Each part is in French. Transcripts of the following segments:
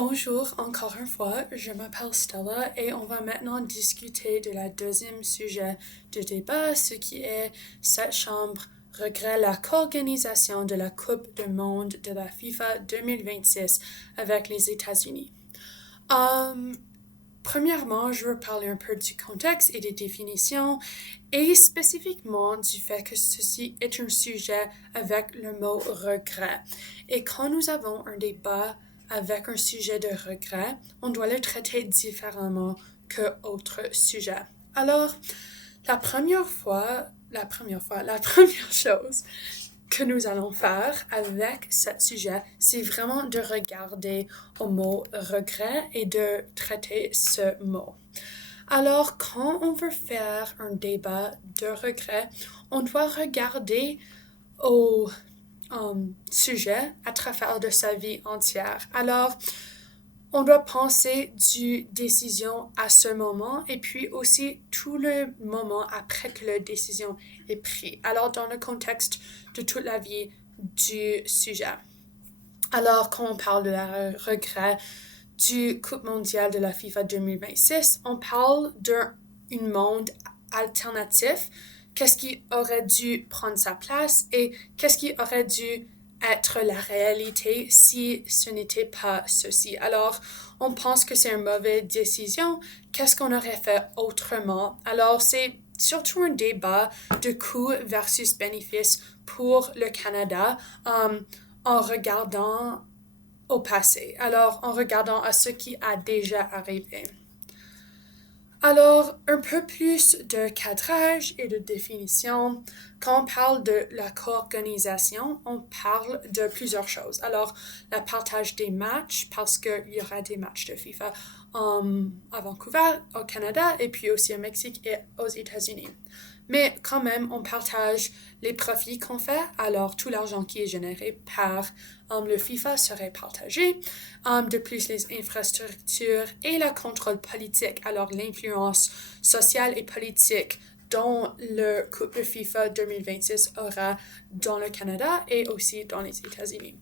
Bonjour encore une fois, je m'appelle Stella et on va maintenant discuter de la deuxième sujet de débat, ce qui est cette chambre regrette la co-organisation de la Coupe du monde de la FIFA 2026 avec les États-Unis. Premièrement, je veux parler un peu du contexte et des définitions et spécifiquement du fait que ceci est un sujet avec le mot regret. Et quand nous avons un débat avec un sujet de regret, on doit le traiter différemment que autres sujets. Alors, la première chose que nous allons faire avec ce sujet, c'est vraiment de regarder au mot regret et de traiter ce mot. Alors, quand on veut faire un débat de regret, on doit regarder au sujet à travers de sa vie entière. Alors, on doit penser du décision à ce moment et puis aussi tout le moment après que la décision est prise. Alors, dans le contexte de toute la vie du sujet. Alors, quand on parle de la regret du Coupe mondiale de la FIFA 2026, on parle d'un monde alternatif. Qu'est-ce qui aurait dû prendre sa place et qu'est-ce qui aurait dû être la réalité si ce n'était pas ceci. Alors, on pense que c'est une mauvaise décision. Qu'est-ce qu'on aurait fait autrement? Alors, c'est surtout un débat de coût versus bénéfice pour le Canada en regardant au passé. Alors, en regardant à ce qui a déjà arrivé. Alors, un peu plus de cadrage et de définition. Quand on parle de la co-organisation, on parle de plusieurs choses. Alors, le partage des matchs, parce qu'il y aura des matchs de FIFA à Vancouver, au Canada, et puis aussi au Mexique et aux États-Unis. Mais quand même, on partage les profits qu'on fait, alors tout l'argent qui est généré par le FIFA serait partagé. De plus, les infrastructures et le contrôle politique, alors l'influence sociale et politique dont le Coupe de FIFA 2026 aura dans le Canada et aussi dans les États-Unis.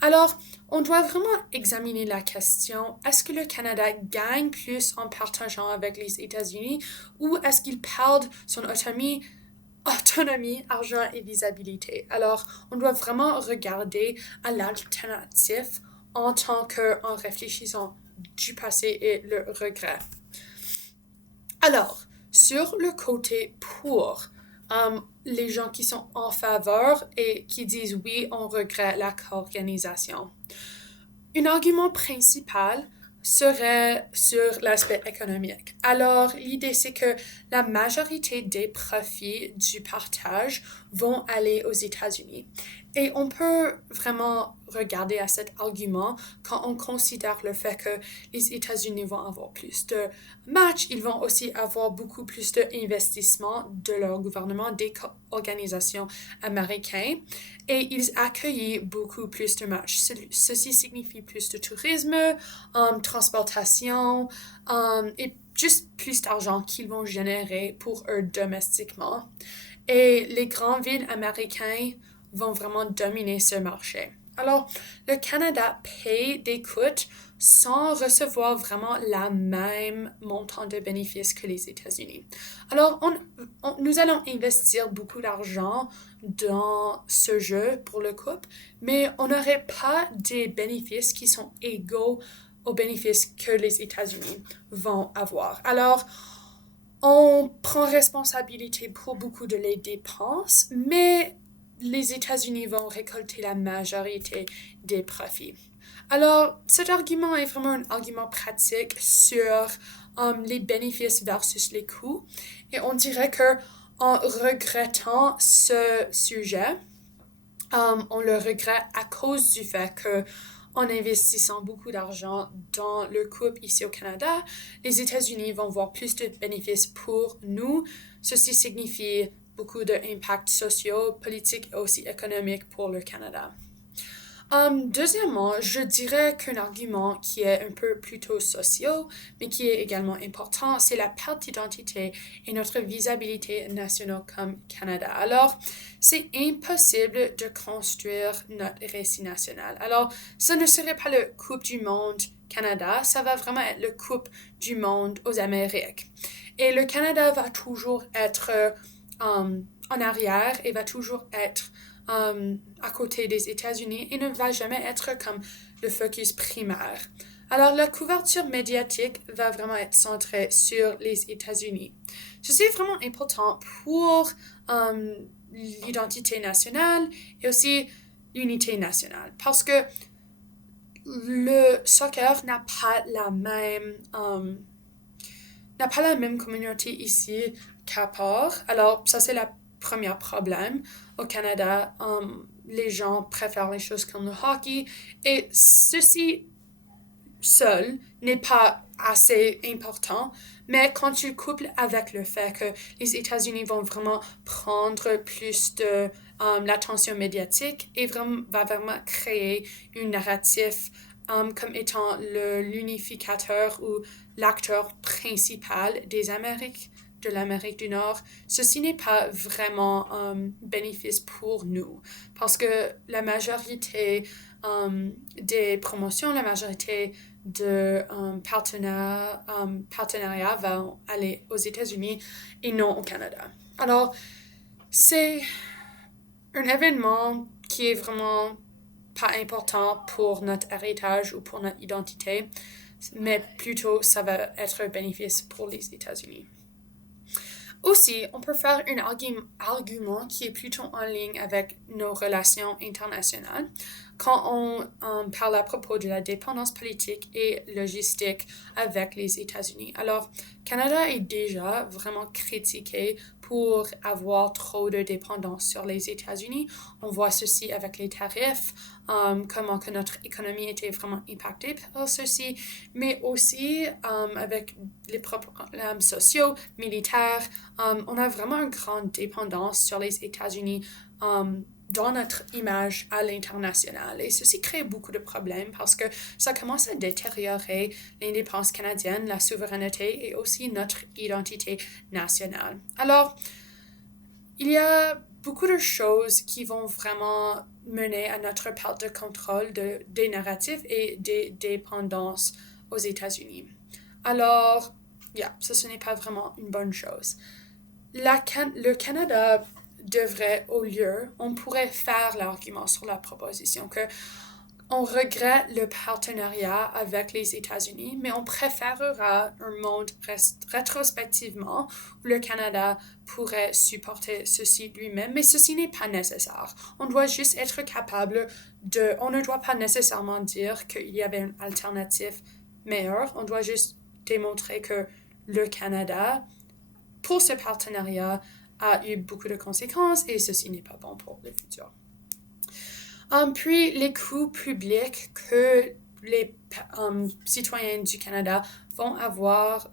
Alors, on doit vraiment examiner la question, est-ce que le Canada gagne plus en partageant avec les États-Unis ou est-ce qu'il perd son autonomie, argent et visibilité? Alors, on doit vraiment regarder à l'alternative en réfléchissant du passé et le regret. Alors, sur le côté pour, les gens qui sont en faveur et qui disent oui, on regrette la co-organisation. Un argument principal serait sur l'aspect économique. Alors, l'idée, c'est que la majorité des profits du partage vont aller aux États-Unis. Et on peut vraiment regarder à cet argument quand on considère le fait que les États-Unis vont avoir plus de matchs, ils vont aussi avoir beaucoup plus d'investissements de leur gouvernement, des organisations américaines, et ils accueillent beaucoup plus de matchs. Ceci signifie plus de tourisme, transportation, et juste plus d'argent qu'ils vont générer pour eux domestiquement. Et les grandes villes américaines vont vraiment dominer ce marché. Alors, le Canada paye des coûts sans recevoir vraiment la même montant de bénéfices que les États-Unis. Alors, nous allons investir beaucoup d'argent dans ce jeu pour le couple, mais on n'aurait pas des bénéfices qui sont égaux aux bénéfices que les États-Unis vont avoir. Alors, on prend responsabilité pour beaucoup de les dépenses, mais les États-Unis vont récolter la majorité des profits. Alors, cet argument est vraiment un argument pratique sur les bénéfices versus les coûts. Et on dirait que en regrettant ce sujet, on le regrette à cause du fait que en investissant beaucoup d'argent dans le couple ici au Canada, les États-Unis vont voir plus de bénéfices pour nous. Ceci signifie beaucoup d'impacts sociaux, politiques et aussi économiques pour le Canada. Deuxièmement, je dirais qu'un argument qui est un peu plutôt social, mais qui est également important, c'est la perte d'identité et notre visibilité nationale comme Canada. Alors, c'est impossible de construire notre récit national. Alors, ce ne serait pas le Coupe du monde Canada, ça va vraiment être la Coupe du monde aux Amériques. Et le Canada va toujours être en arrière et va toujours être à côté des États-Unis et ne va jamais être comme le focus primaire. Alors, la couverture médiatique va vraiment être centrée sur les États-Unis. Ceci est vraiment important pour l'identité nationale et aussi l'unité nationale parce que le soccer n'a pas la même communauté ici qu'à part. Alors, ça, c'est le premier problème. Au Canada, les gens préfèrent les choses comme le hockey et ceci seul n'est pas assez important, mais quand tu couples avec le fait que les États-Unis vont vraiment prendre plus de l'attention médiatique et va vraiment créer un narratif comme étant l'unificateur ou l'acteur principal de l'Amérique du Nord, ceci n'est pas vraiment bénéfice pour nous parce que la majorité des promotions, la majorité de partenariats vont aller aux États-Unis et non au Canada. Alors, c'est un événement qui est vraiment pas important pour notre héritage ou pour notre identité, mais plutôt ça va être un bénéfice pour les États-Unis. Aussi, on peut faire un argument qui est plutôt en ligne avec nos relations internationales quand on parle à propos de la dépendance politique et logistique avec les États-Unis. Alors, Canada est déjà vraiment critiqué pour avoir trop de dépendance sur les États-Unis. On voit ceci avec les tarifs, comment que notre économie était vraiment impactée par ceci, mais aussi avec les problèmes sociaux, militaires. On a vraiment une grande dépendance sur les États-Unis dans notre image à l'international. Et ceci crée beaucoup de problèmes parce que ça commence à détériorer l'indépendance canadienne, la souveraineté et aussi notre identité nationale. Alors, il y a beaucoup de choses qui vont vraiment mener à notre perte de contrôle des narratifs et des dépendances aux États-Unis. Alors, ça, ce n'est pas vraiment une bonne chose. Le Canada devrait, on pourrait faire l'argument sur la proposition que on regrette le partenariat avec les États-Unis, mais on préférera un monde rétrospectivement où le Canada pourrait supporter ceci lui-même, mais ceci n'est pas nécessaire. On doit juste être capable on ne doit pas nécessairement dire qu'il y avait une alternative meilleure, on doit juste démontrer que le Canada, pour ce partenariat, a eu beaucoup de conséquences et ceci n'est pas bon pour le futur. Puis, les coûts publics que les citoyens du Canada vont avoir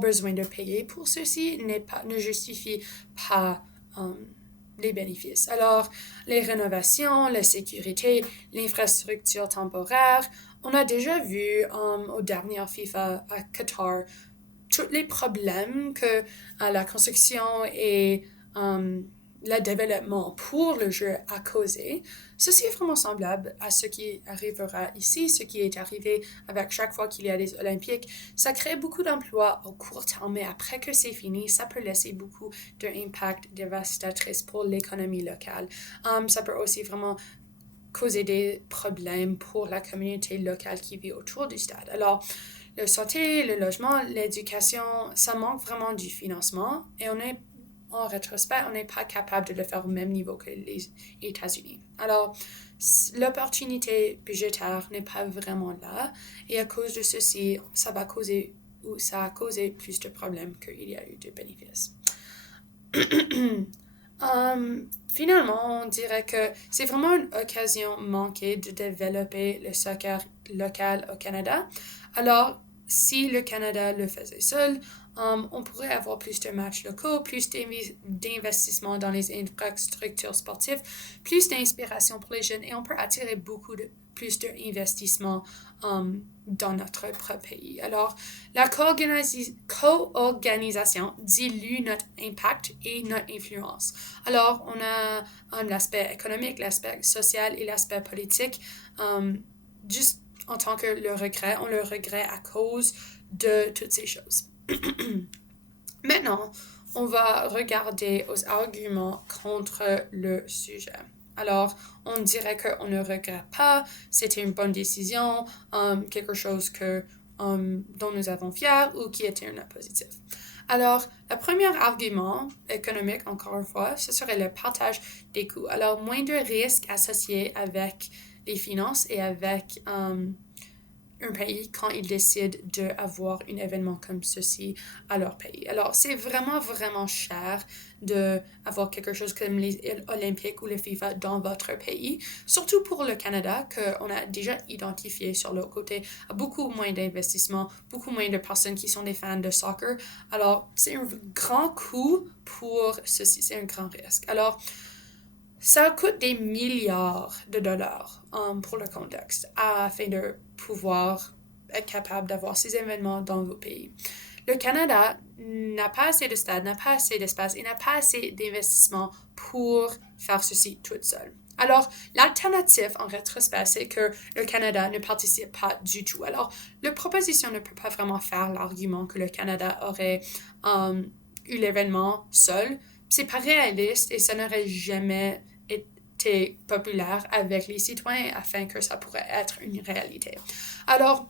besoin de payer pour ceci ne justifie pas les bénéfices. Alors, les rénovations, la sécurité, l'infrastructure temporaire, on a déjà vu au dernier FIFA à Qatar tous les problèmes que la construction et le développement pour le jeu a causé. Ceci est vraiment semblable à ce qui arrivera ici, ce qui est arrivé avec chaque fois qu'il y a des Olympiques. Ça crée beaucoup d'emplois au court terme, mais après que c'est fini, ça peut laisser beaucoup d'impact dévastatrice pour l'économie locale. Ça peut aussi vraiment causer des problèmes pour la communauté locale qui vit autour du stade. Alors, la santé, le logement, l'éducation, ça manque vraiment du financement et en rétrospect, on n'est pas capable de le faire au même niveau que les États-Unis. Alors, l'opportunité budgétaire n'est pas vraiment là et à cause de ceci, ça a causé plus de problèmes qu'il y a eu de bénéfices. Finalement, on dirait que c'est vraiment une occasion manquée de développer le soccer local au Canada. Alors, si le Canada le faisait seul, on pourrait avoir plus de matchs locaux, plus d'investissements dans les infrastructures sportives, plus d'inspiration pour les jeunes et on peut attirer plus d'investissements dans notre propre pays. Alors, la co-organisation dilue notre impact et notre influence. Alors, on a l'aspect économique, l'aspect social et l'aspect politique. en tant que le regret, on le regrette à cause de toutes ces choses. Maintenant, on va regarder aux arguments contre le sujet. Alors, on dirait qu'on ne regrette pas, c'était une bonne décision, quelque chose dont nous avons fiers ou qui était un positif. Alors, le premier argument économique, encore une fois, ce serait le partage des coûts. Alors, moins de risques associés avec les finances et avec un pays quand ils décident d'avoir un événement comme ceci à leur pays. Alors, c'est vraiment, vraiment cher d'avoir quelque chose comme les Olympiques ou le FIFA dans votre pays, surtout pour le Canada, qu'on a déjà identifié sur l'autre côté, a beaucoup moins d'investissement, beaucoup moins de personnes qui sont des fans de soccer. Alors, c'est un grand coût pour ceci, c'est un grand risque. Alors, ça coûte des milliards de dollars pour le contexte afin de pouvoir être capable d'avoir ces événements dans vos pays. Le Canada n'a pas assez de stades, n'a pas assez d'espace et n'a pas assez d'investissement pour faire ceci toute seule. Alors, l'alternative en rétrospect, c'est que le Canada ne participe pas du tout. Alors, la proposition ne peut pas vraiment faire l'argument que le Canada aurait eu l'événement seul. C'est pas réaliste et ça n'aurait jamais été populaire avec les citoyens afin que ça pourrait être une réalité. Alors,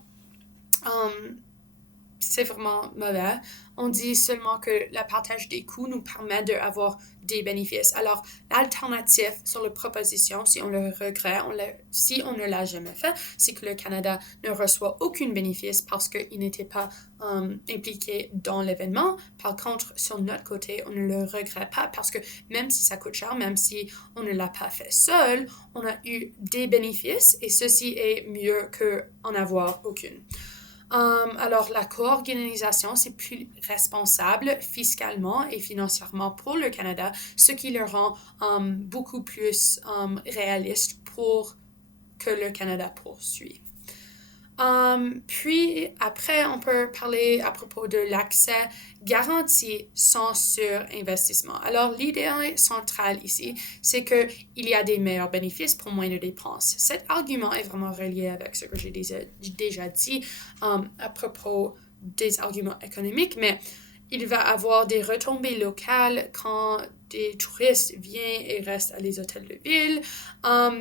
c'est vraiment mauvais. On dit seulement que le partage des coûts nous permet d'avoir des bénéfices. Alors, l'alternative sur la proposition, si on le regrette, si on ne l'a jamais fait, c'est que le Canada ne reçoit aucun bénéfice parce qu'il n'était pas impliqué dans l'événement. Par contre, sur notre côté, on ne le regrette pas parce que même si ça coûte cher, même si on ne l'a pas fait seul, on a eu des bénéfices et ceci est mieux qu'en avoir aucune. Alors, la co-organisation, c'est plus responsable fiscalement et financièrement pour le Canada, ce qui le rend beaucoup plus réaliste pour que le Canada poursuive. Puis après, on peut parler à propos de l'accès garanti sans surinvestissement. Alors, l'idée centrale ici, c'est qu'il y a des meilleurs bénéfices pour moins de dépenses. Cet argument est vraiment relié avec ce que j'ai déjà dit à propos des arguments économiques, mais il va avoir des retombées locales quand des touristes viennent et restent à les hôtels de ville,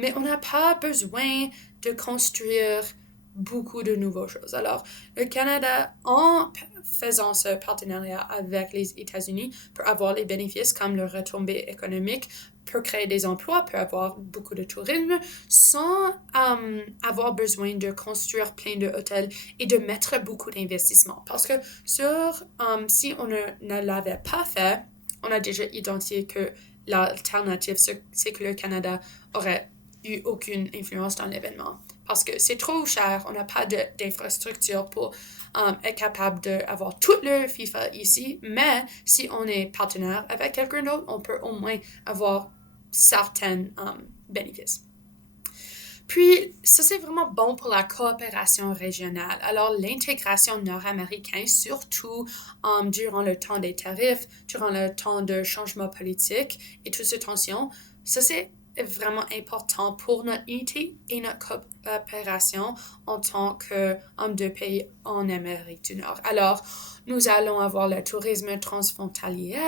mais on n'a pas besoin de construire beaucoup de nouvelles choses. Alors, le Canada, en faisant ce partenariat avec les États-Unis, peut avoir les bénéfices comme le retombée économique, peut créer des emplois, peut avoir beaucoup de tourisme, sans avoir besoin de construire plein d'hôtels et de mettre beaucoup d'investissements. Parce que si on ne l'avait pas fait, on a déjà identifié que l'alternative, c'est que le Canada aurait eu aucune influence dans l'événement. Parce que c'est trop cher, on n'a pas d'infrastructure pour être capable d'avoir tout le FIFA ici, mais si on est partenaire avec quelqu'un d'autre, on peut au moins avoir certains bénéfices. Puis, ça c'est vraiment bon pour la coopération régionale. Alors, l'intégration nord-américaine, surtout durant le temps des tarifs, durant le temps de changement politique et toutes ces tensions, ça c'est vraiment important pour notre unité et notre coopération en tant que deux pays en Amérique du Nord. Alors, nous allons avoir le tourisme transfrontalier,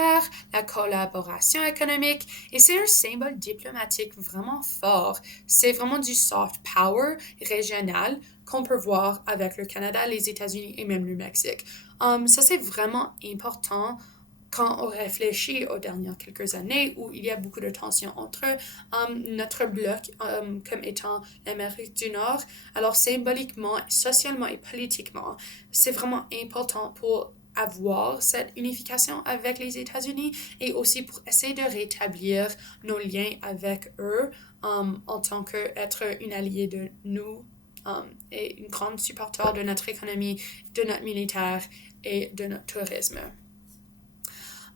la collaboration économique, et c'est un symbole diplomatique vraiment fort. C'est vraiment du soft power régional qu'on peut voir avec le Canada, les États-Unis et même le Mexique. Ça, c'est vraiment important quand on réfléchit aux dernières quelques années où il y a beaucoup de tensions entre notre bloc comme étant l'Amérique du Nord. Alors symboliquement, socialement et politiquement, c'est vraiment important pour avoir cette unification avec les États-Unis et aussi pour essayer de rétablir nos liens avec eux en tant qu'être une alliée de nous et une grande supporteur de notre économie, de notre militaire et de notre tourisme.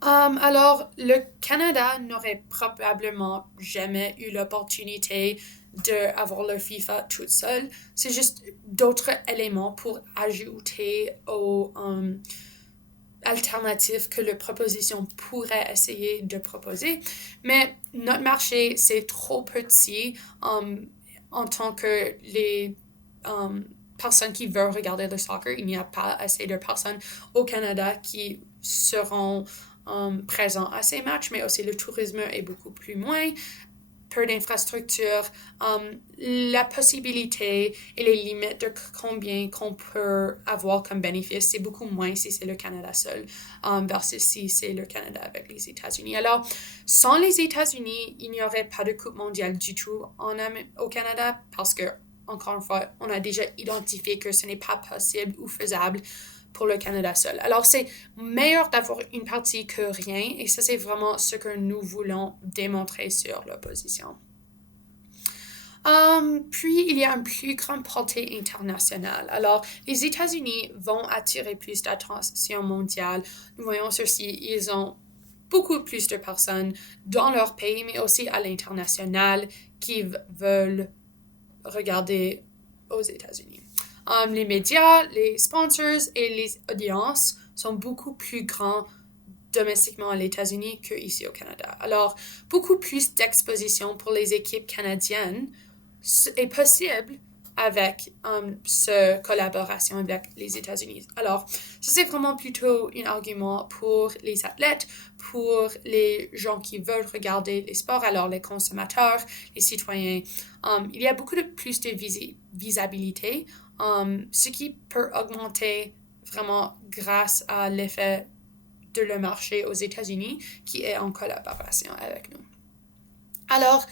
Alors, le Canada n'aurait probablement jamais eu l'opportunité d'avoir le FIFA toute seule. C'est juste d'autres éléments pour ajouter aux alternatives que la proposition pourrait essayer de proposer. Mais notre marché, c'est trop petit en tant que les personnes qui veulent regarder le soccer. Il n'y a pas assez de personnes au Canada qui seront présents à ces matchs, mais aussi le tourisme est beaucoup plus moins. Peu d'infrastructures, la possibilité et les limites de combien qu'on peut avoir comme bénéfice, c'est beaucoup moins si c'est le Canada seul versus si c'est le Canada avec les États-Unis. Alors, sans les États-Unis, il n'y aurait pas de Coupe mondiale du tout au Canada parce que, encore une fois, on a déjà identifié que ce n'est pas possible ou faisable pour le Canada seul. Alors, c'est meilleur d'avoir une partie que rien, et ça, c'est vraiment ce que nous voulons démontrer sur l'opposition. Puis, il y a une plus grande portée internationale. Alors, les États-Unis vont attirer plus d'attention mondiale. Nous voyons ceci, ils ont beaucoup plus de personnes dans leur pays, mais aussi à l'international qui veulent regarder aux États-Unis. Les médias, les sponsors et les audiences sont beaucoup plus grands domestiquement aux États-Unis qu'ici au Canada. Alors, beaucoup plus d'exposition pour les équipes canadiennes est possible avec cette collaboration avec les États-Unis. Alors, ça c'est vraiment plutôt un argument pour les athlètes, pour les gens qui veulent regarder les sports, alors les consommateurs, les citoyens. Il y a beaucoup de plus de visibilité, ce qui peut augmenter vraiment grâce à l'effet de le marché aux États-Unis qui est en collaboration avec nous. Alors,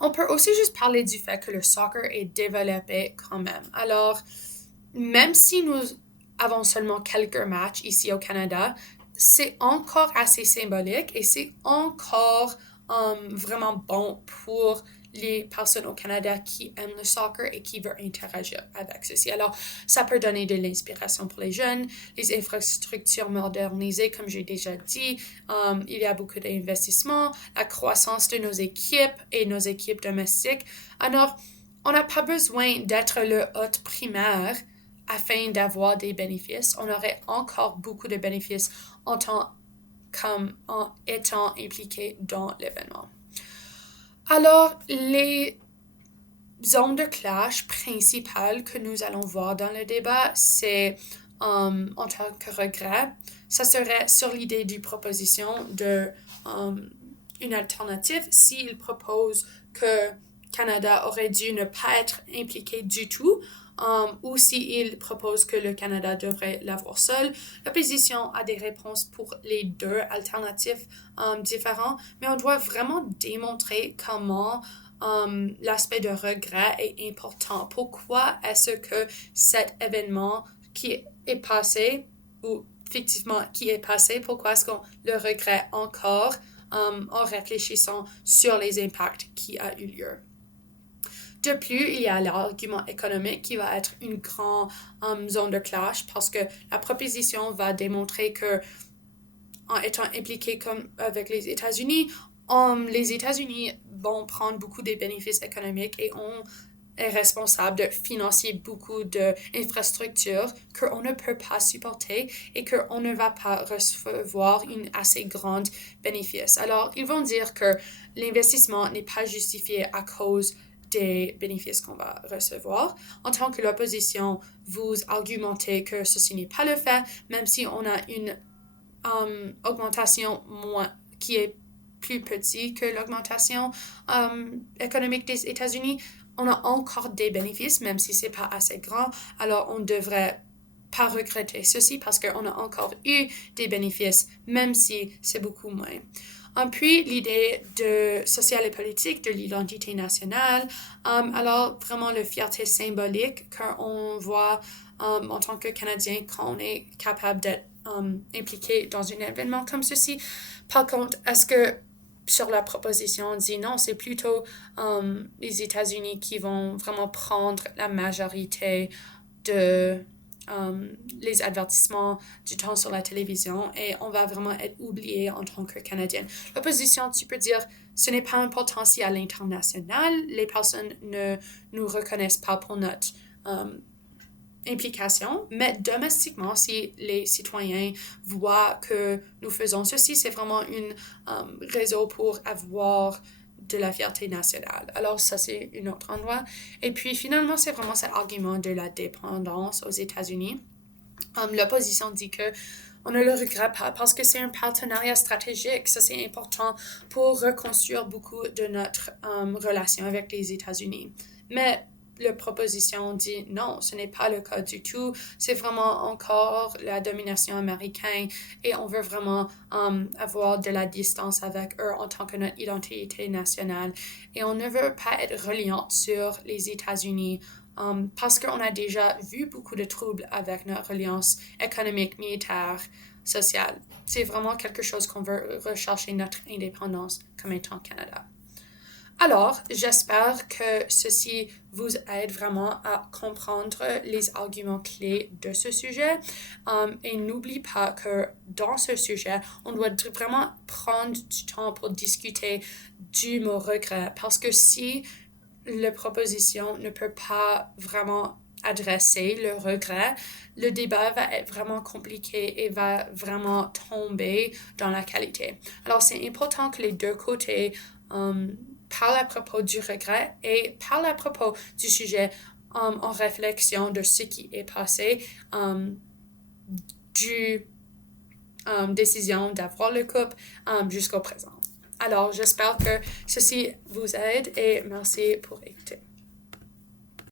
on peut aussi juste parler du fait que le soccer est développé quand même. Alors, même si nous avons seulement quelques matchs ici au Canada, c'est encore assez symbolique et c'est encore vraiment bon pour les personnes au Canada qui aiment le soccer et qui veulent interagir avec ceci. Alors, ça peut donner de l'inspiration pour les jeunes, les infrastructures modernisées, comme j'ai déjà dit. Il y a beaucoup d'investissements, la croissance de nos équipes et nos équipes domestiques. Alors, on n'a pas besoin d'être le hôte primaire afin d'avoir des bénéfices. On aurait encore beaucoup de bénéfices en étant impliqué dans l'événement. Alors, les zones de clash principales que nous allons voir dans le débat, c'est en tant que regret, ça serait sur l'idée d'une proposition de une alternative s'il propose que Canada aurait dû ne pas être impliqué du tout, ou s'il propose que le Canada devrait l'avoir seul. L'opposition a des réponses pour les deux alternatives différentes, mais on doit vraiment démontrer comment l'aspect de regret est important. Pourquoi est-ce que cet événement qui est passé, ou fictivement qui est passé, pourquoi est-ce qu'on le regrette encore en réfléchissant sur les impacts qui a eu lieu? De plus, il y a l'argument économique qui va être une grande zone de clash parce que la proposition va démontrer que en étant impliqué comme avec les États-Unis vont prendre beaucoup des bénéfices économiques et on est responsable de financer beaucoup d'infrastructures qu'on ne peut pas supporter et qu'on ne va pas recevoir une assez grande bénéfice. Alors, ils vont dire que l'investissement n'est pas justifié à cause des bénéfices qu'on va recevoir. En tant que l'opposition, vous argumentez que ceci n'est pas le fait, même si on a une augmentation qui est plus petite que l'augmentation économique des États-Unis, on a encore des bénéfices, même si c'est pas assez grand. Alors, on devrait pas regretter ceci parce qu'on a encore eu des bénéfices, même si c'est beaucoup moins. Puis, l'idée sociale et politique de l'identité nationale. Alors, vraiment, la fierté symbolique qu'on voit en tant que Canadien quand on est capable d'être impliqué dans un événement comme ceci. Par contre, est-ce que sur la proposition, on dit non, c'est plutôt les États-Unis qui vont vraiment prendre la majorité de les avertissements du temps sur la télévision et on va vraiment être oublié en tant que Canadienne. L'opposition, tu peux dire, ce n'est pas important si à l'international, les personnes ne nous reconnaissent pas pour notre implication, mais domestiquement, si les citoyens voient que nous faisons ceci, c'est vraiment un réseau pour avoir de la fierté nationale. Alors ça, c'est un autre endroit. Et puis finalement, c'est vraiment cet argument de la dépendance aux États-Unis. L'opposition dit que on ne le regrette pas parce que c'est un partenariat stratégique. Ça, c'est important pour reconstruire beaucoup de notre relation avec les États-Unis. Mais la proposition dit non, ce n'est pas le cas du tout. C'est vraiment encore la domination américaine et on veut vraiment avoir de la distance avec eux en tant que notre identité nationale. Et on ne veut pas être reliant sur les États-Unis parce qu'on a déjà vu beaucoup de troubles avec notre alliance économique, militaire, sociale. C'est vraiment quelque chose qu'on veut rechercher notre indépendance comme étant Canada. Alors, j'espère que ceci vous aide vraiment à comprendre les arguments clés de ce sujet. Et n'oublie pas que dans ce sujet, on doit vraiment prendre du temps pour discuter du mot regret. Parce que si la proposition ne peut pas vraiment adresser le regret, le débat va être vraiment compliqué et va vraiment tomber dans la qualité. Alors, c'est important que les deux côtés parlent à propos du regret et parlent à propos du sujet en réflexion de ce qui est passé du décision d'avoir le couple jusqu'au présent. Alors, j'espère que ceci vous aide et merci pour écouter.